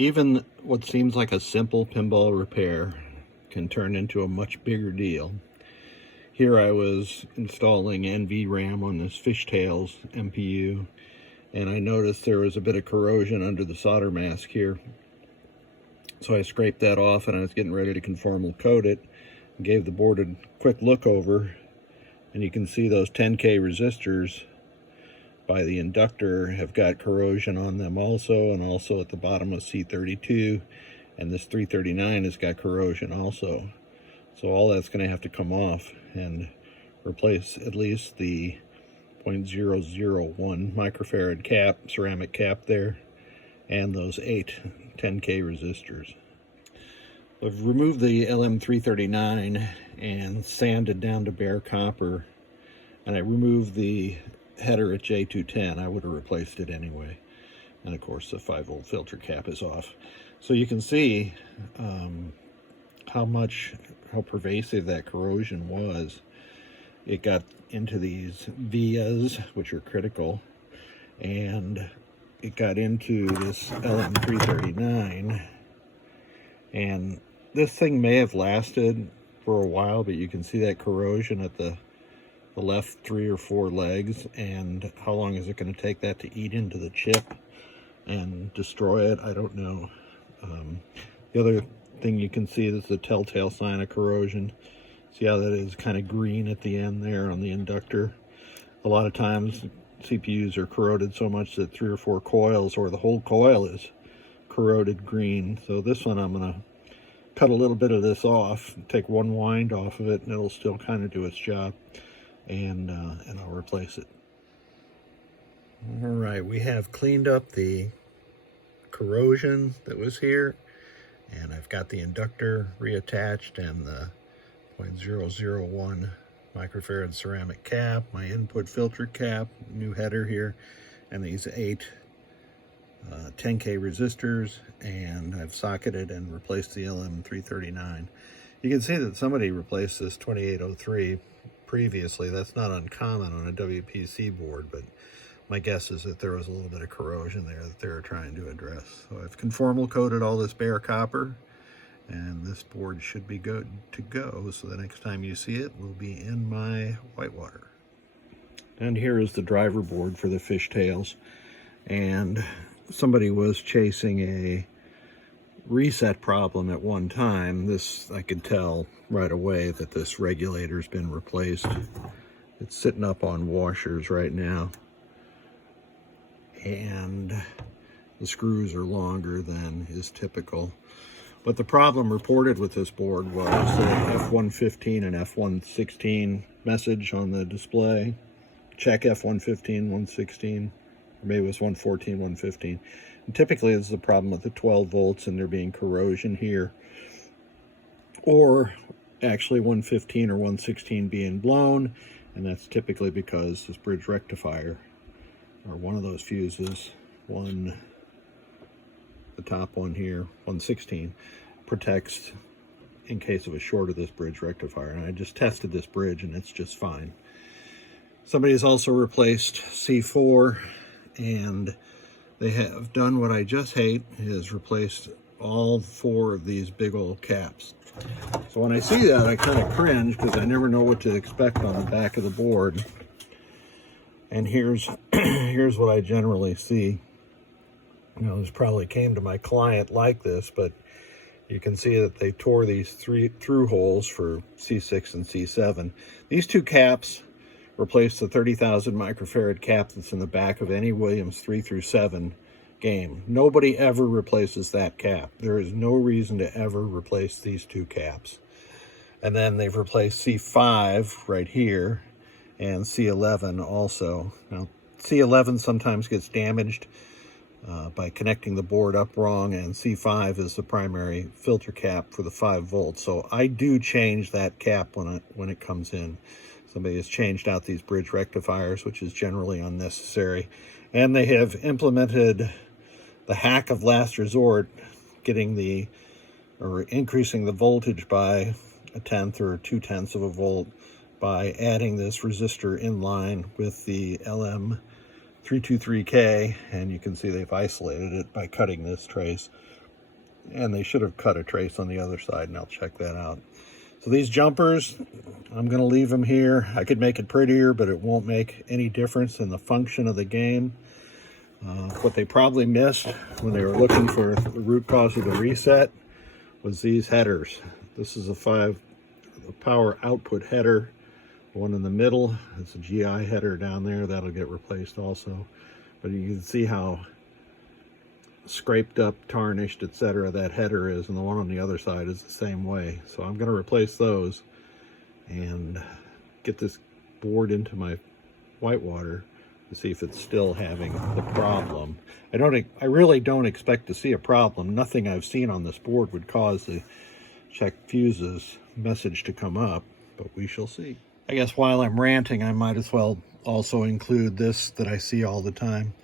Even what seems like a simple pinball repair can turn into a much bigger deal. Here I was installing NVRAM on this fishtails MPU, and I noticed there was a bit of corrosion under the solder mask here. So I scraped that off, and I was getting ready to conformal coat it. Gave the board a quick look over, and you can see those 10K resistors by the inductor have got corrosion on them also, and also at the bottom of C32, and this 339 has got corrosion also. So all that's going to have to come off and replace at least the 0.001 microfarad cap, ceramic cap there, and those 8 10K resistors. I've removed the LM339 and sanded down to bare copper, and I removed the header at J210. I would have replaced it anyway. And of course the 5-volt filter cap is off. So you can see how pervasive that corrosion was. It got into these vias, which are critical, and it got into this LM339, and this thing may have lasted for a while, but you can see that corrosion at the left 3 or 4 legs, and how long is it going to take that to eat into the chip and destroy it? I don't know. The other thing you can see is the telltale sign of corrosion. See how that is kind of green at the end there on the inductor? A lot of times CPUs are corroded so much that 3 or 4 coils or the whole coil is corroded green. So this one I'm going to cut a little bit of this off, take one wind off of it, and it'll still kind of do its job, and I'll replace it. All right, we have cleaned up the corrosion that was here, and I've got the inductor reattached and the 0.001 microfarad ceramic cap, my input filter cap, new header here, and these 8 10K resistors, and I've socketed and replaced the LM339. You can see that somebody replaced this 2803 previously. That's not uncommon on a WPC board, but my guess is that there was a little bit of corrosion there that they were trying to address. So I've conformal coated all this bare copper, and this board should be good to go, so the next time you see it will be in my whitewater. And here is the driver board for the fishtails, and somebody was chasing a reset problem at one time. This, I could tell right away that this regulator's been replaced. It's sitting up on washers right now, and the screws are longer than is typical. But the problem reported with this board was the F115 and F116 message on the display. Check F115, 116, or maybe it was 114, 115. And typically this is a problem with the 12 volts and there being corrosion here, or actually 115 or 116 being blown, and that's typically because this bridge rectifier, or one of those fuses, the top one here, 116, protects in case of a short of this bridge rectifier. And I just tested this bridge and it's just fine. Somebody has also replaced C4, and they have done what I just hate, is replaced all 4 of these big old caps. So when I see that, I kind of cringe, because I never know what to expect on the back of the board. And here's what I generally see. You know, this probably came to my client like this, but you can see that they tore these 3 through holes for C6 and C7. These 2 caps replace the 30,000 microfarad cap that's in the back of any Williams 3 through 7 game. Nobody ever replaces that cap. There is no reason to ever replace these 2 caps. And then they've replaced C5 right here and C11 also. Now, C11 sometimes gets damaged by connecting the board up wrong, and C5 is the primary filter cap for the 5 volts. So I do change that cap when it comes in. Somebody has changed out these bridge rectifiers, which is generally unnecessary. And they have implemented the hack of last resort, increasing the voltage by 1/10 or 2/10 of a volt by adding this resistor in line with the LM323K, and you can see they've isolated it by cutting this trace. and they should have cut a trace on the other side, and I'll check that out. So these jumpers, I'm going to leave them here. I could make it prettier, but it won't make any difference in the function of the game. What they probably missed when they were looking for the root cause of the reset was these headers. This is the power output header. The one in the middle is a GI header down there. That'll get replaced also. But you can see how scraped up, tarnished, etc. that header is, and the one on the other side is the same way. So I'm going to replace those and get this board into my whitewater to see if it's still having the problem. I really don't expect to see a problem. Nothing I've seen on this board would cause the check fuses message to come up, but we shall see. I guess while I'm ranting, I might as well also include this that I see all the time.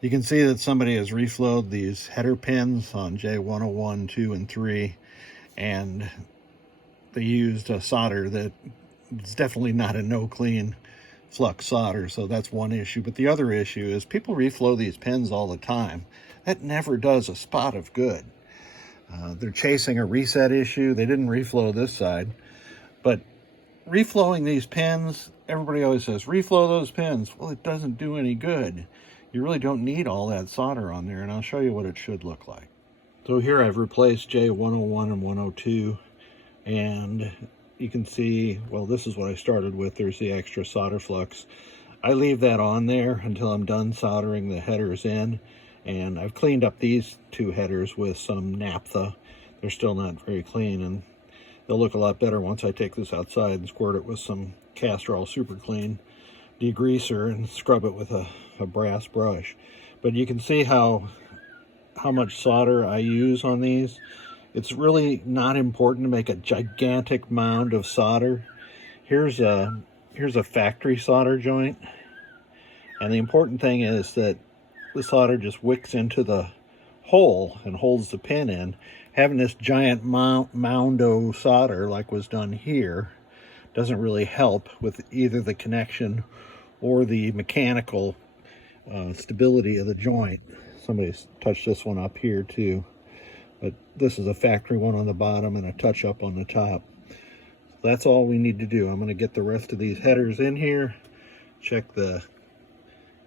You can see that somebody has reflowed these header pins on J101, 2, and 3, and they used a solder that is definitely not a no-clean flux solder, so that's one issue. But the other issue is people reflow these pins all the time. That never does a spot of good. They're chasing a reset issue. They didn't reflow this side, but reflowing these pins, everybody always says, reflow those pins. Well, it doesn't do any good. You really don't need all that solder on there, and I'll show you what it should look like. So here I've replaced J101 and 102, and you can see, well, this is what I started with. There's the extra solder flux. I leave that on there until I'm done soldering the headers in, and I've cleaned up these two headers with some naphtha. They're still not very clean, and they'll look a lot better once I take this outside and squirt it with some Castrol Super Clean degreaser and scrub it with a brass brush. But you can see how much solder I use on these. It's really not important to make a gigantic mound of solder. Here's a factory solder joint, and the important thing is that the solder just wicks into the hole and holds the pin in. Having this giant moundo solder like was done here doesn't really help with either the connection or the mechanical stability of the joint. Somebody's touched this one up here too, but this is a factory one on the bottom and a touch up on the top. So that's all we need to do. I'm going to get the rest of these headers in here, check the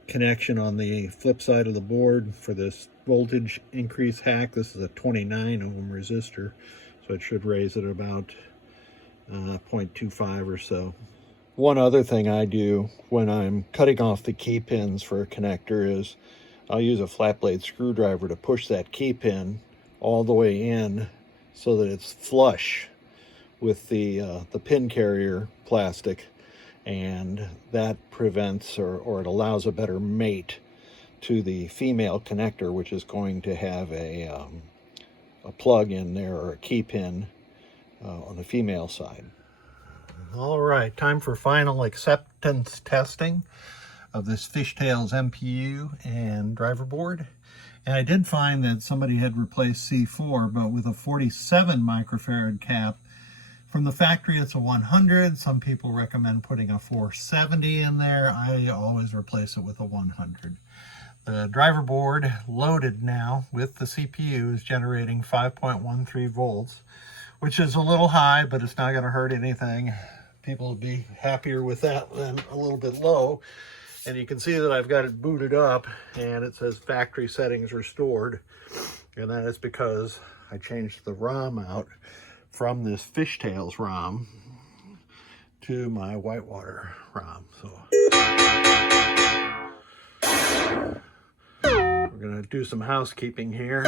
connection on the flip side of the board for this voltage increase hack. This is a 29 ohm resistor, so it should raise it about 0.25 or so. One other thing I do when I'm cutting off the key pins for a connector is I'll use a flat blade screwdriver to push that key pin all the way in so that it's flush with the pin carrier plastic, and that prevents or it allows a better mate to the female connector, which is going to have a plug in there or a key pin on the female side. All right, time for final acceptance testing of this Fishtails MPU and driver board. And I did find that somebody had replaced C4, but with a 47 microfarad cap. From the factory, it's a 100. Some people recommend putting a 470 in there. I always replace it with a 100. The driver board, loaded now with the CPU, is generating 5.13 volts, which is a little high, but it's not going to hurt anything. People will be happier with that than a little bit low. And you can see that I've got it booted up and it says factory settings restored. And that is because I changed the ROM out from this Fishtails ROM to my whitewater ROM. So we're going to do some housekeeping here.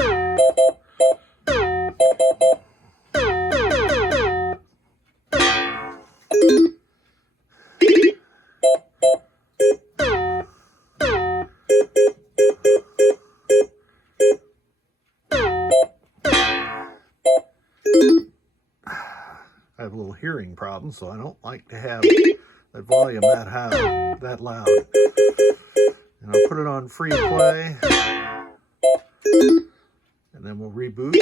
I have a little hearing problem, so I don't like to have that volume that loud. And I'll put it on free play, and then we'll reboot.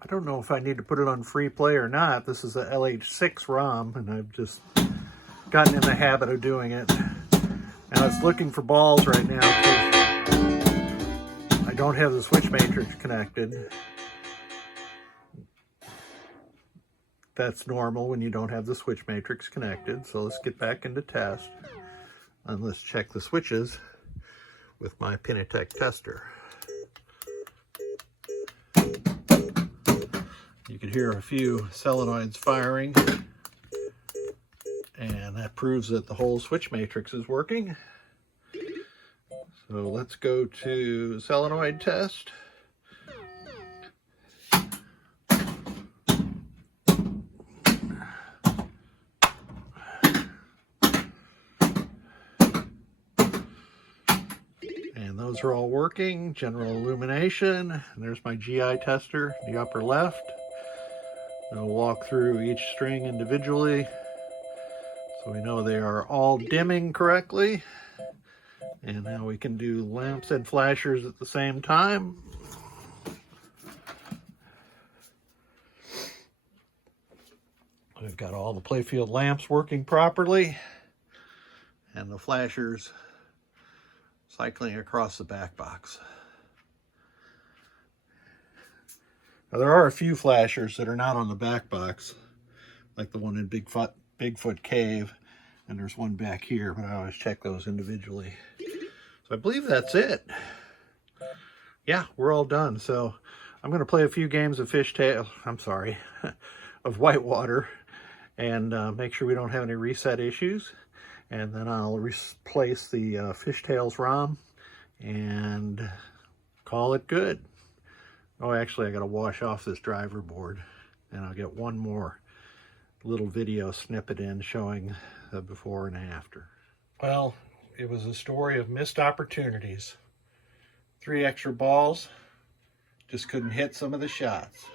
I don't know if I need to put it on free play or not. This is a LH6 ROM, and I've just gotten in the habit of doing it. Now it's looking for balls right now. I don't have the switch matrix connected. That's normal when you don't have the switch matrix connected. So let's get back into test and let's check the switches with my Pinatech tester. You can hear a few solenoids firing, and that proves that the whole switch matrix is working. So let's go to solenoid test. And those are all working. General illumination. And there's my GI tester, the upper left. I'll walk through each string individually so we know they are all dimming correctly. And now we can do lamps and flashers at the same time. We've got all the playfield lamps working properly and the flashers cycling across the back box. Now, there are a few flashers that are not on the back box, like the one in Bigfoot Cave, and there's one back here, but I always check those individually. So I believe that's it. Yeah, we're all done. So I'm going to play a few games of of Whitewater, and make sure we don't have any reset issues. And then I'll replace the Fishtails ROM and call it good. Oh, actually, I got to wash off this driver board, and I'll get one more little video snippet in showing the before and after. Well, it was a story of missed opportunities. 3 extra balls, just couldn't hit some of the shots.